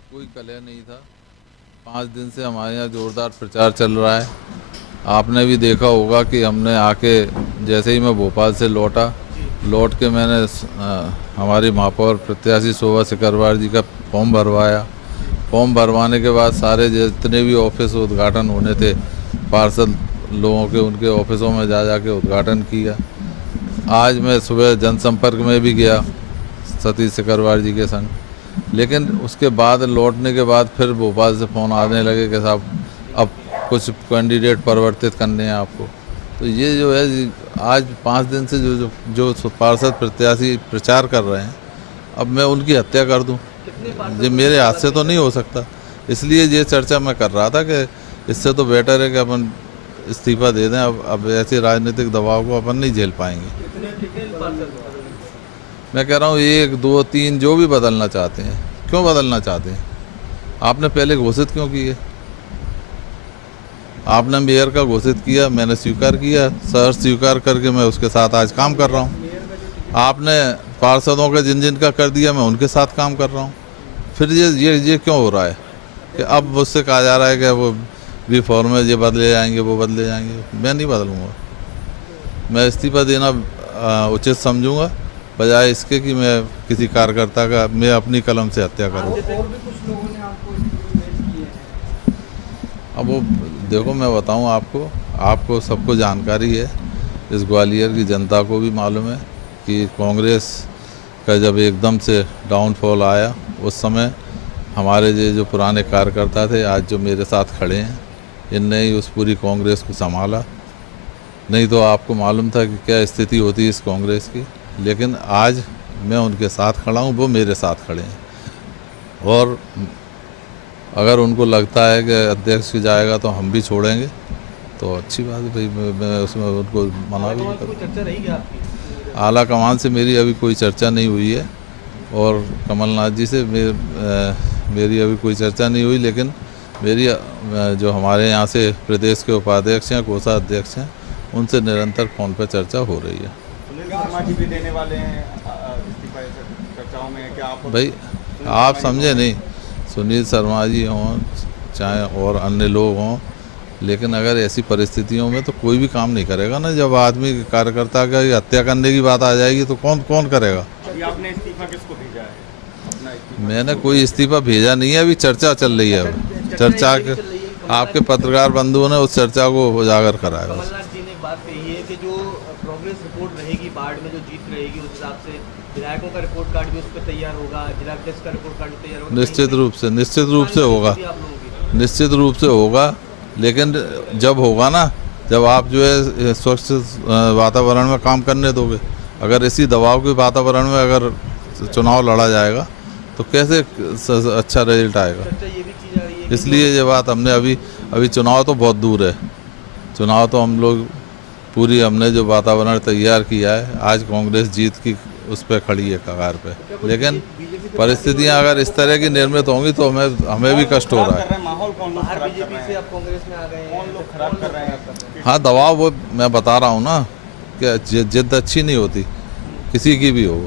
यहाँ कोई कलह नहीं था। 5 दिन से हमारे यहाँ जोरदार प्रचार चल रहा है। आपने भी देखा होगा कि हमने आके जैसे ही मैं भोपाल से लौट के मैंने हमारी महापौर प्रत्याशी शोभा सिकरवार जी का फॉर्म भरवाया। फॉर्म भरवाने के बाद सारे जितने भी ऑफिस उद्घाटन होने थे पार्षद लोगों के, उनके ऑफिसों में जा के उद्घाटन किया। आज मैं सुबह जनसंपर्क में भी गया सतीश सिकरवार जी के संग, लेकिन उसके बाद लौटने के बाद फिर भोपाल से फ़ोन आने लगे कि साहब अब कुछ कैंडिडेट परिवर्तित करने हैं आपको। तो ये जो है आज 5 दिन से जो पार्षद प्रत्याशी प्रचार कर रहे हैं, अब मैं उनकी हत्या कर दूं, ये मेरे हाथ से तो नहीं हो सकता। इसलिए ये चर्चा मैं कर रहा था कि इससे तो बेटर है कि अपन इस्तीफा दे दें। अब ऐसे राजनीतिक दबाव को अपन नहीं झेल पाएंगे। मैं कह रहा हूँ 1, 2, 3 जो भी बदलना चाहते हैं, क्यों बदलना चाहते हैं? आपने पहले घोषित क्यों किए? आपने मेयर का घोषित किया, मैंने स्वीकार किया, सर स्वीकार करके मैं उसके साथ आज काम कर रहा हूँ। आपने पार्षदों का जिन का कर दिया, मैं उनके साथ काम कर रहा हूँ। फिर ये क्यों हो रहा है कि अब मुझसे कहा जा रहा है कि वो भी फॉर्म में ये बदले जाएंगे, वो बदले जाएंगे? मैं नहीं बदलूँगा। मैं इस्तीफा देना उचित समझूंगा, बजाय इसके कि मैं किसी कार्यकर्ता का मैं अपनी कलम से हत्या करूं। अब वो देखो, मैं बताऊं आपको सबको जानकारी है, इस ग्वालियर की जनता को भी मालूम है कि कांग्रेस का जब एकदम से डाउनफॉल आया, उस समय हमारे जो पुराने कार्यकर्ता थे, आज जो मेरे साथ खड़े हैं, इनने ही उस पूरी कांग्रेस को संभाला। नहीं तो आपको मालूम था कि क्या स्थिति होती है इस कांग्रेस की। लेकिन आज मैं उनके साथ खड़ा हूँ, वो मेरे साथ खड़े हैं। और अगर उनको लगता है कि अध्यक्ष की जाएगा तो हम भी छोड़ेंगे, तो अच्छी बात है भाई, मैं उसमें उनको मना भी नहीं करूँगा। आला कमान से मेरी अभी कोई चर्चा नहीं हुई है और कमलनाथ जी से मेरी अभी कोई चर्चा नहीं हुई, लेकिन मेरी जो हमारे यहाँ से प्रदेश के उपाध्यक्ष हैं, कोषाध्यक्ष हैं, उनसे निरंतर फ़ोन पर चर्चा हो रही है। सुनील शर्मा जी भी देने वाले हैं इस्तीफा चर्चाओं में, क्या आप भाई आप समझे नहीं, सुनील शर्मा जी हों चाहे और अन्य लोग हों, लेकिन अगर ऐसी परिस्थितियों में तो कोई भी काम नहीं करेगा ना। जब आदमी कार्यकर्ता का हत्या करने की बात आ जाएगी तो कौन करेगा? अभी आपने इस्तीफा किसको भेजा है? अपना इस्तीफा? मैंने कोई इस्तीफा भेजा नहीं है, अभी चर्चा चल रही है। चर्चा के आपके पत्रकार बंधुओं ने उस चर्चा को उजागर कराया। कमलनाथ जी ने एक बात कही है कि जो प्रोग्रेस रिपोर्ट रहेगी, बाढ़ में जो जीत रहेगी, उस हिसाब से विधायकों का रिपोर्ट कार्ड भी उस पर तैयार होगा, जिलाध्यक्ष का रिपोर्ट कार्ड भी तैयार होगा। निश्चित रूप से होगा, निश्चित रूप से होगा। लेकिन जब होगा ना, जब आप जो है स्वच्छ वातावरण में काम करने दोगे। अगर इसी दबाव के वातावरण में अगर चुनाव लड़ा जाएगा तो कैसे अच्छा रिजल्ट आएगा? इसलिए ये बात हमने अभी चुनाव तो बहुत दूर है। चुनाव तो हम लोग हमने जो वातावरण तैयार किया है, आज कांग्रेस जीत की उस पर खड़ी है कगार पे। लेकिन परिस्थितियां अगर इस तरह की निर्मित होंगी तो हमें भी कष्ट हो रहा है। माहौल कौन लोग खराब कर रहे हैं? कांग्रेस में आ गए हैं, कौन लोग खराब कर रहे हैं? हाँ, दबाव वो मैं बता रहा हूँ ना कि जिद अच्छी नहीं होती, किसी की भी हो।